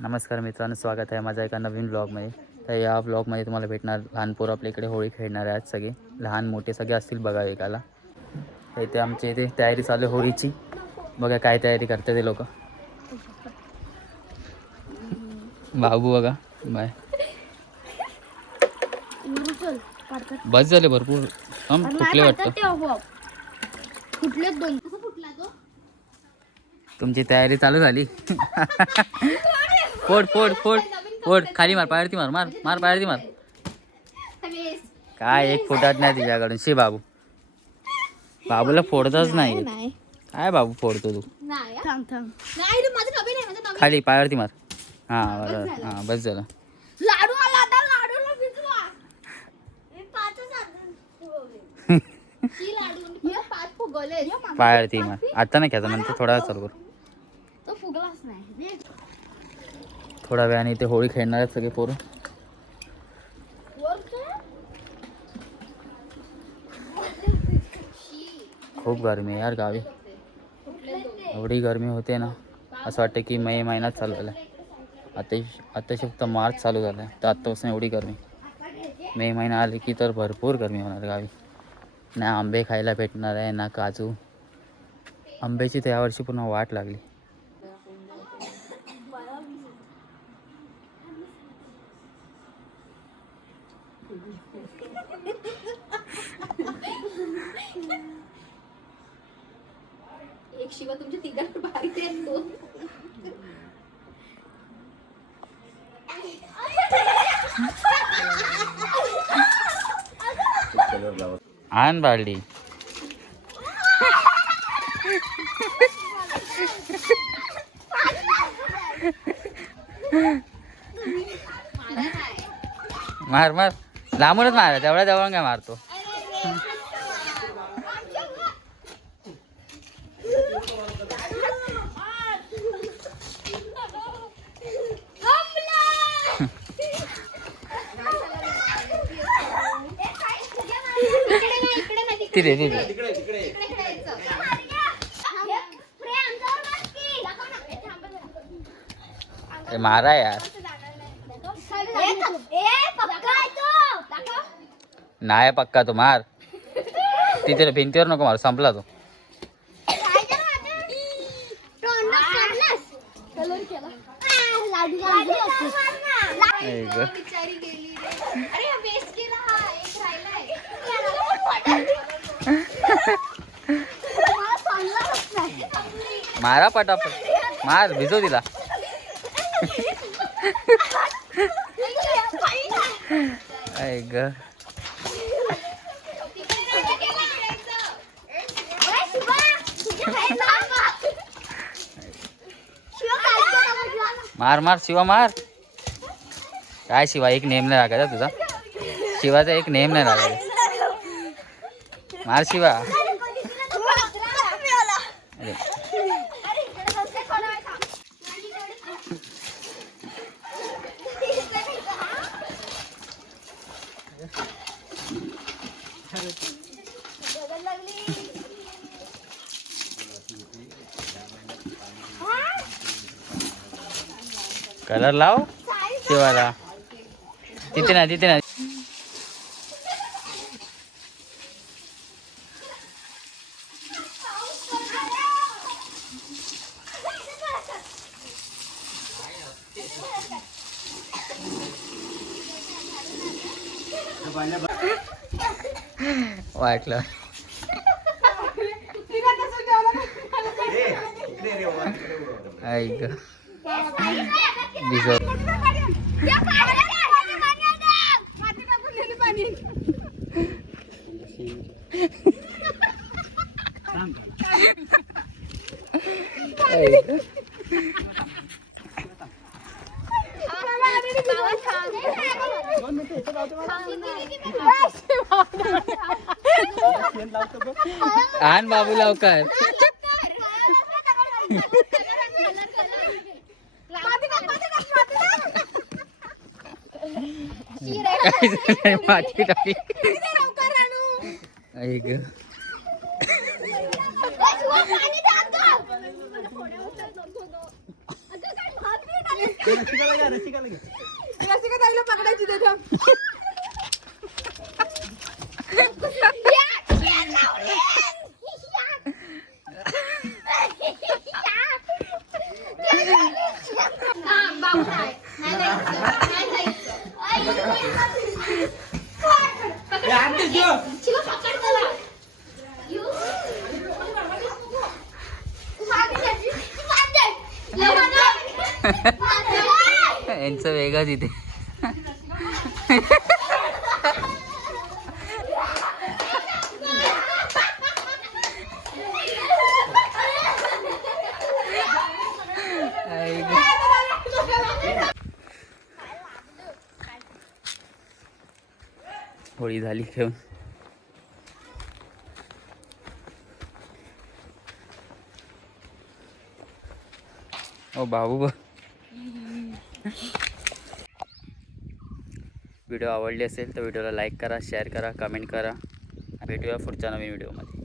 नमस्कार मित्रांनो, स्वागत आहे माझ्या एका नवीन ब्लॉगमध्ये. तर या ब्लॉगमध्ये तुम्हाला भेटणार लहान पोरं आपल्या इकडे होळी खेळणारे आहेत. सगळे लहान मोठे सगळे असतील बघा एकाला. तर इथे आमच्या इथे तयारी चालू आहे होळीची. बघा काय तयारी करते ते लोक. बाबू बघा बाय बस झाले भरपूर. फुटले वाटतं. तुमची तयारी चालू झाली. फोड फोड फोड फोड खाली मार, पायरती मार, मार मार पायरती मार. काय एक फुटात नाही तुझ्याकडून. शे बाबू, बाबूला फोडतच नाही. काय बाबू फोडतो तू. खाली पायवरती मार. हा बरं, हा बस झालं. पायवरती मार. आता नाही खेळता, नंतर थोडा वेळ चालू करू. थोड्या वेळाने इथे होळी खेळणार आहेत सगळे पोरं. खूप गरमी आहे यार गावी. एवढी गरमी होते ना, असं वाटतं की मे महिन्यात चालू झाला आहे. आता फक्त मार्च चालू झाला आहे, तर आत्तापासून एवढी गरमी. मे महिना आले की तर भरपूर गरमी होणार गावी. ना आंबे खायला भेटणार आहे ना काजू. आंब्याची तर यावर्षी पुन्हा वाट लागली. एक शिवा तुमच्या तिघांना भारी येतो. आण बालडी. मार मार, लांबूनच मार, तेवढ्या जवळ काय मारतो. तिथे तिथे मारा यार. नाही पक्का तो मार. तिथे भिंतीवर नको मार, संपला तो. मारा पटापट मार, भिजव तिला. ग मार मार शिवा मार. काय शिवा, एक नेम नाही लागायचा तुझा. शिवाचा एक नेम नाही लागायचा. मार शिवा. कलर लाव शिवाला. तिथे नाही, तिथे नाही. वाटलं ऐक भिजव. आण बाबू लवकर. माती टाकली. ऐक रसिका ताईला पकडायची त्याच्या यांचं वेगळंच इथे. होळी झाली खेळून. ओ बाबू बघ. व्हिडिओ आवडली असेल तर व्हिडिओला लाईक करा, शेअर करा, कमेंट करा. भेटूया पुढच्या नवीन व्हिडिओमध्ये.